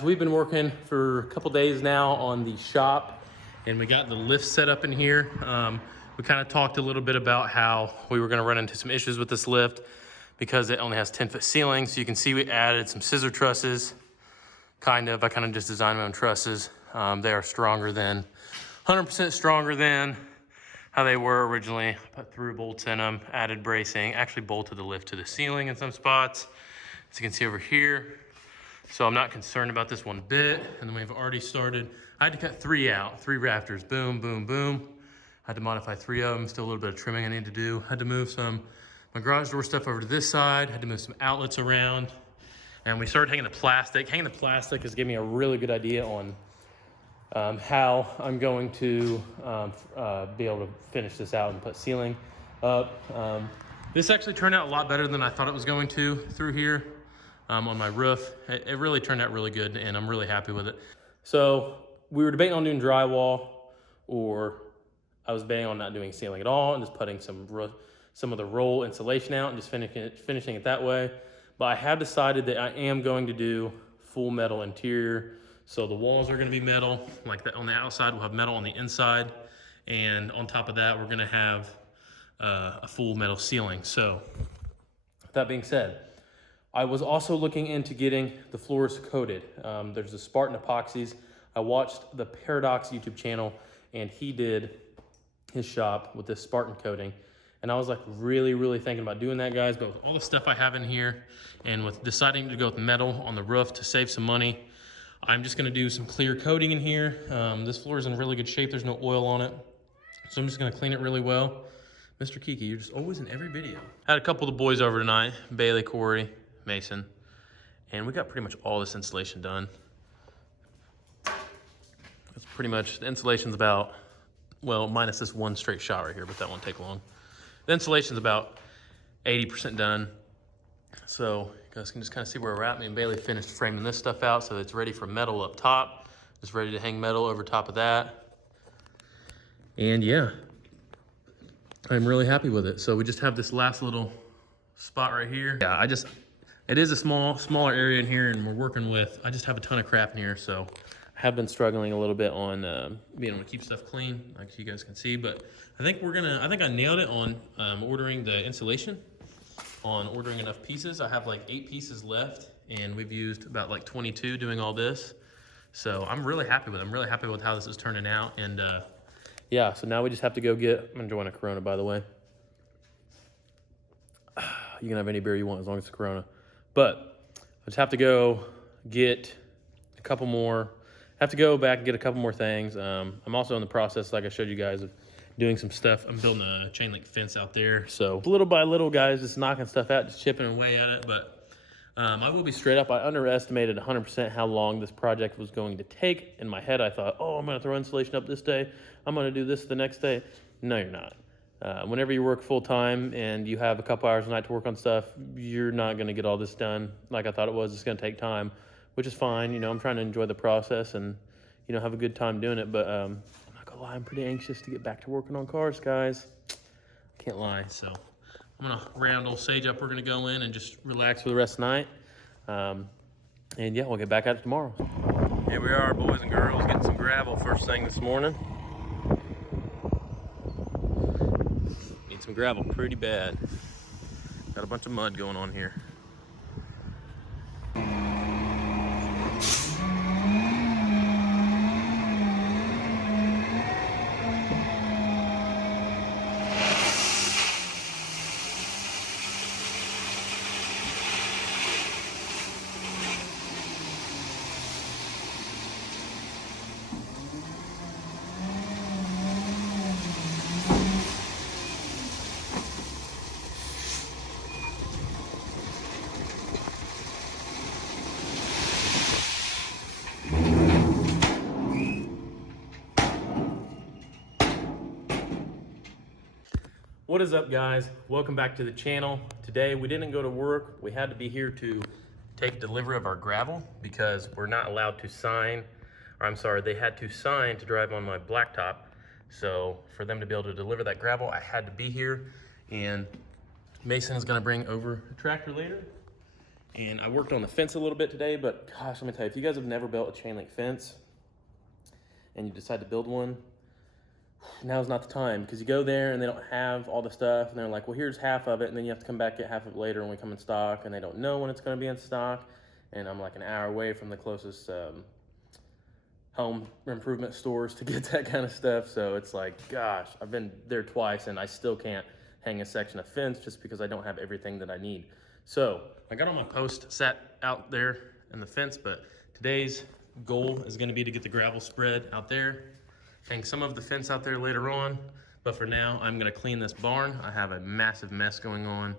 We've been working for a couple days now on the shop, and we got the lift set up in here. We kind of talked a little bit about how we were going to run into some issues with this lift because it only has 10-foot ceiling. So you can see we added some scissor trusses. I kind of just designed my own trusses. They are stronger than, 100% stronger than how they were originally. Put through bolts in them, added bracing, actually bolted the lift to the ceiling in some spots. As you can see over here. So I'm not concerned about this one bit. And then we've already started. I had to cut 3 out, 3 rafters, boom, boom, boom. I had to modify 3 of them, still a little bit of trimming I need to do. Had to move my garage door stuff over to this side, had to move some outlets around. And we started hanging the plastic. Hanging the plastic has given me a really good idea on how I'm going to be able to finish this out and put ceiling up. This actually turned out a lot better than I thought it was going to through here. On my roof. It really turned out really good, and I'm really happy with it. So we were debating on doing drywall, or I was debating on not doing ceiling at all and just putting some of the roll insulation out and just finishing it that way. But I have decided that I am going to do full metal interior. So the walls are going to be metal, like that on the outside. We'll have metal on the inside, and on top of that, we're going to have a full metal ceiling. So that being said, I was also looking into getting the floors coated. There's the Spartan epoxies. I watched the Paradox YouTube channel, and he did his shop with this Spartan coating. And I was like really thinking about doing that, guys. But with all the stuff I have in here, and with deciding to go with metal on the roof to save some money, I'm just gonna do some clear coating in here. This floor is in really good shape. There's no oil on it. So I'm just gonna clean it really well. Mr. Kiki, you're just always in every video. Had a couple of the boys over tonight, Bailey, Corey, Mason, and we got pretty much all this insulation done. That's pretty much, the insulation's about, well, minus this one straight shot right here, but that won't take long. The insulation's about 80% done. So you guys can just kind of see where we're at. Me and Bailey finished framing this stuff out, so it's ready for metal up top. Just ready to hang metal over top of that. And yeah, I'm really happy with it. So we just have this last little spot right here. Yeah, it is a smaller area in here, and we're working with, I just have a ton of crap in here, so I have been struggling a little bit on being able to keep stuff clean, like you guys can see. But I think I nailed it on ordering the insulation, on ordering enough pieces. I have like 8 pieces left, and we've used about like 22 doing all this. So I'm really happy with it. I'm really happy with how this is turning out. And yeah, so now we just have to go I'm enjoying a Corona, by the way. You can have any beer you want as long as it's Corona. But I just have to go get a couple more. Have to go back and get a couple more things. I'm also in the process, like I showed you guys, of doing some stuff. I'm building a chain link fence out there. So little by little, guys, just knocking stuff out, just chipping away at it. But I will be straight up. I underestimated 100% how long this project was going to take. In my head, I thought, oh, I'm going to throw insulation up this day. I'm going to do this the next day. No, you're not. Whenever you work full time and you have a couple hours a night to work on stuff, you're not going to get all this done like I thought it was. It's going to take time, which is fine. You know, I'm trying to enjoy the process and, you know, have a good time doing it. But I'm not going to lie, I'm pretty anxious to get back to working on cars, guys. Can't lie. So I'm going to round old Sage up. We're going to go in and just relax for the rest of the night. And yeah, we'll get back at it tomorrow. Here we are, boys and girls, getting some gravel first thing this morning. Some gravel pretty bad. Got a bunch of mud going on here. What is up, guys? Welcome back to the channel. Today we didn't go to work. We had to be here to take delivery of our gravel because we're not allowed to sign, or I'm sorry, they had to sign to drive on my blacktop. So for them to be able to deliver that gravel, I had to be here. And Mason is gonna bring over a tractor later And I worked on the fence a little bit today, but gosh, let me tell you, if you guys have never built a chain link fence and you decide to build one, now's not the time, because you go there and they don't have all the stuff and they're like, well, here's half of it, and then you have to come back, get half of it later when we come in stock, and they don't know when it's going to be in stock. And I'm like an hour away from the closest home improvement stores to get that kind of stuff. So it's like, gosh, I've been there twice and I still can't hang a section of fence just because I don't have everything that I need. So I got all my posts sat out there in the fence, but today's goal is going to be to get the gravel spread out there, hang some of the fence out there later on. But for now, I'm going to clean this barn. I have a massive mess going on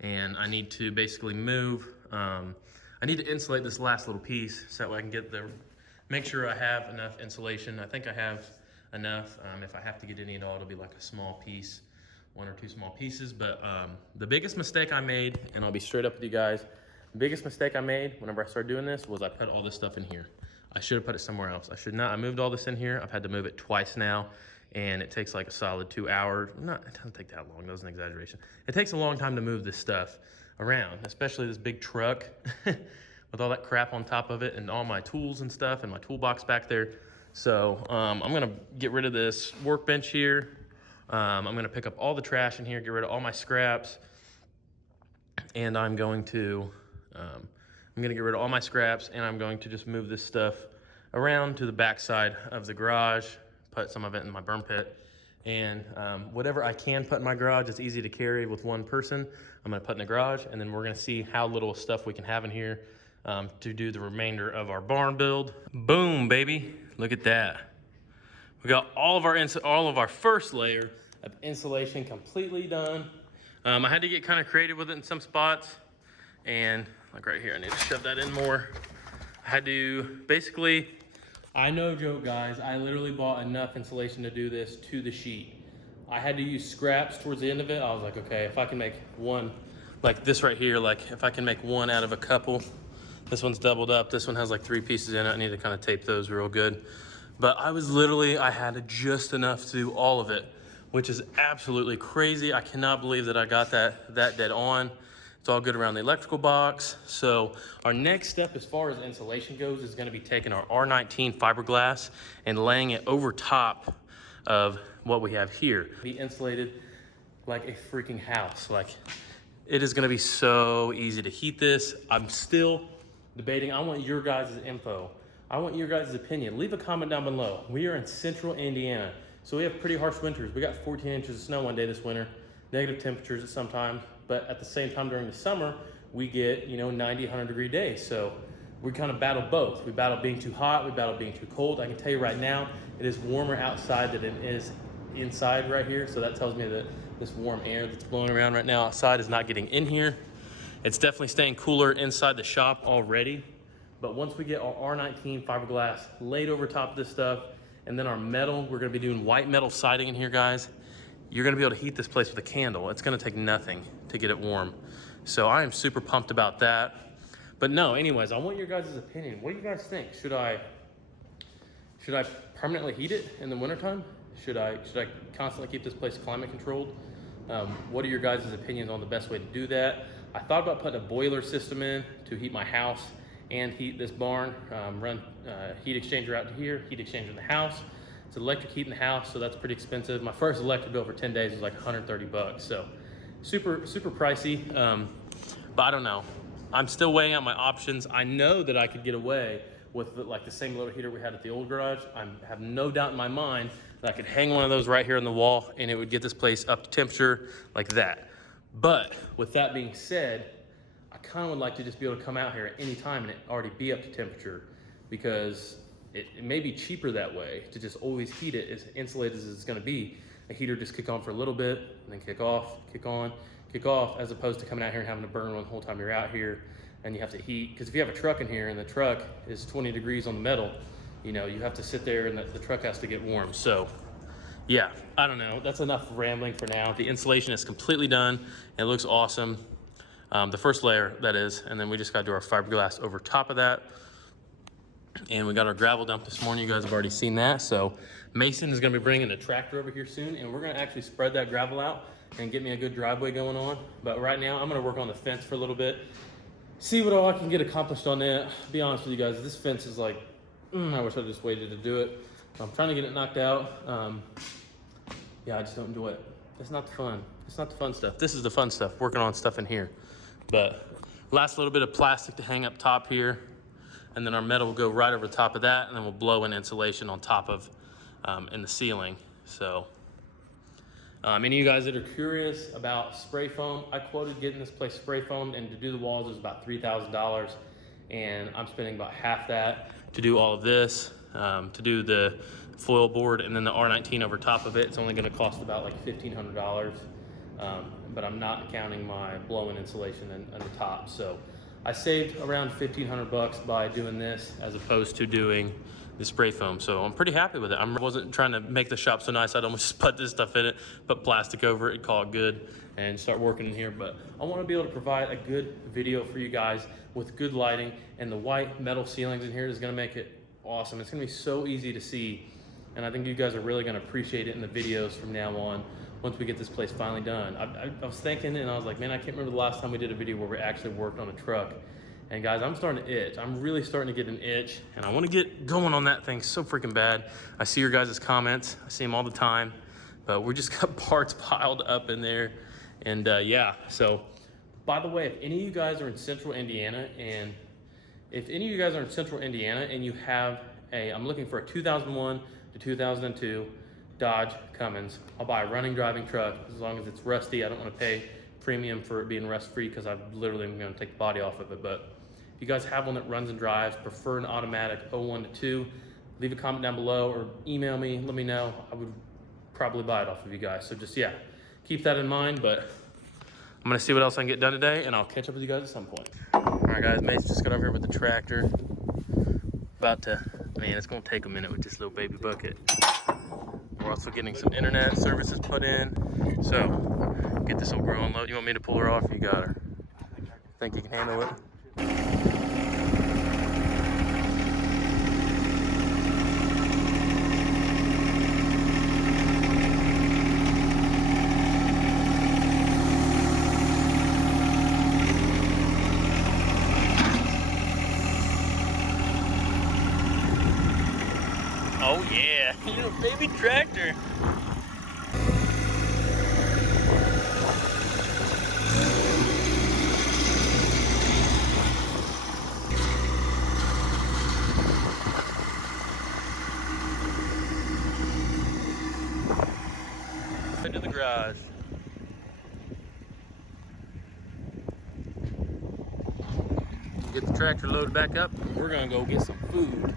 and I need to basically move. I need to insulate this last little piece so that way I can get the, make sure I have enough insulation. I think I have enough. If I have to get any at all, it'll be like a small piece, 1 or 2 small pieces. But the biggest mistake I made, and I'll be straight up with you guys, the biggest mistake I made whenever I started doing this was I put all this stuff in here. I should have put it somewhere else. I should not. I moved all this in here. I've had to move it twice now, and it takes like a solid 2 hours. It doesn't take that long. That was an exaggeration. It takes a long time to move this stuff around, especially this big truck with all that crap on top of it and all my tools and stuff and my toolbox back there. So I'm gonna get rid of this workbench here. I'm gonna pick up all the trash in here, get rid of all my scraps, and I'm gonna get rid of all my scraps, and I'm going to just move this stuff around to the back side of the garage, put some of it in my burn pit. And whatever I can put in my garage, it's easy to carry with one person, I'm gonna put in the garage, and then we're gonna see how little stuff we can have in here to do the remainder of our barn build. Boom, baby, look at that. We got all of our first layer of insulation completely done. I had to get kind of creative with it in some spots, and like right here, I need to shove that in more. I had to basically, I no joke guys, I literally bought enough insulation to do this to the sheet. I had to use scraps towards the end of it. I was like, okay, if I can make one, like this right here, like if I can make one out of a couple, this one's doubled up, this one has like 3 pieces in it, I need to kind of tape those real good. But I had just enough to do all of it, which is absolutely crazy. I cannot believe that I got that dead on. It's all good around the electrical box. So our next step as far as insulation goes is gonna be taking our R19 fiberglass and laying it over top of what we have here. Be insulated like a freaking house. Like, it is gonna be so easy to heat this. I'm still debating. I want your guys' info. I want your guys' opinion. Leave a comment down below. We are in central Indiana, so we have pretty harsh winters. We got 14 inches of snow one day this winter, negative temperatures at some time, but at the same time during the summer, we get, 90, 100 degree days. So we kind of battle both. We battle being too hot, we battle being too cold. I can tell you right now, it is warmer outside than it is inside right here. So that tells me that this warm air that's blowing around right now outside is not getting in here. It's definitely staying cooler inside the shop already. But once we get our R19 fiberglass laid over top of this stuff, and then our metal, we're gonna be doing white metal siding in here, guys. You're gonna be able to heat this place with a candle. It's gonna take nothing to get it warm. So I am super pumped about that. But no, anyways, I want your guys' opinion. What do you guys think? Should I permanently heat it in the wintertime? Should I constantly keep this place climate controlled? What are your guys' opinions on the best way to do that? I thought about putting a boiler system in to heat my house and heat this barn, run heat exchanger out to here, heat exchanger in the house. It's electric heat in the house, so that's pretty expensive. My first electric bill for 10 days was like 130 bucks, so super pricey. But I don't know. I'm still weighing out my options. I know that I could get away with the same little heater we had at the old garage. I have no doubt in my mind that I could hang one of those right here on the wall and it would get this place up to temperature like that. But with that being said, I kind of would like to just be able to come out here at any time and it already be up to temperature, because it may be cheaper that way to just always heat it as insulated as it's gonna be. A heater just kick on for a little bit and then kick off, kick on, kick off, as opposed to coming out here and having to burn one the whole time you're out here and you have to heat. Because if you have a truck in here and the truck is 20 degrees on the metal, you have to sit there and the truck has to get warm. So yeah, I don't know. That's enough rambling for now. The insulation is completely done. It looks awesome. The first layer, that is, and then we just got to do our fiberglass over top of that. And we got our gravel dump this morning. You guys have already seen that. So Mason is going to be bringing a tractor over here soon, and we're going to actually spread that gravel out and get me a good driveway going on. But right now, I'm going to work on the fence for a little bit. see what all I can get accomplished on that. Be honest with you guys, this fence is like, I wish I just waited to do it. I'm trying to get it knocked out. Yeah, I just don't enjoy it. It's not the fun. It's not the fun stuff. This is the fun stuff, working on stuff in here. But last little bit of plastic to hang up top here, and then our metal will go right over the top of that, and then we'll blow in insulation on top of in the ceiling. So any of you guys that are curious about spray foam, I quoted getting this place spray foamed, and to do the walls is about $3,000, and I'm spending about half that to do all of this, to do the foil board and then the R19 over top of it. It's only going to cost about like $1,500, but I'm not counting my blow-in insulation and the top. So I saved around 1,500 bucks by doing this as opposed to doing the spray foam. So I'm pretty happy with it. I wasn't trying to make the shop so nice I'd almost just put this stuff in it, put plastic over it, call it good, and start working in here. But I want to be able to provide a good video for you guys with good lighting, and the white metal ceilings in here is going to make it awesome. It's going to be so easy to see, and I think you guys are really going to appreciate it in the videos from now on once we get this place finally done. I was thinking, and I was like, man, I can't remember the last time we did a video where we actually worked on a truck. And guys, I'm starting to itch. I'm really starting to get an itch, and I want to get going on that thing so freaking bad. I see your guys' comments. I see them all the time, but we just got parts piled up in there. And yeah, so by the way, if any of you guys are in central Indiana, and you have I'm looking for a 2001 to 2002 Dodge Cummins. I'll buy a running driving truck as long as it's rusty. I don't want to pay premium for it being rust free because I literally am going to take the body off of it. But if you guys have one that runs and drives, prefer an automatic 01 to 2, leave a comment down below or email me, let me know. I would probably buy it off of you guys. So just, yeah, keep that in mind. But I'm going to see what else I can get done today, and I'll catch up with you guys at some point. All right, guys, Mace just got over here with the tractor. About to, man, it's going to take a minute with this little baby bucket. We're also getting some internet services put in. So get this old girl unloaded. You want me to pull her off? You got her. Think you can handle it? Oh yeah, little baby tractor. Into the garage. Get the tractor loaded back up. We're gonna go get some food.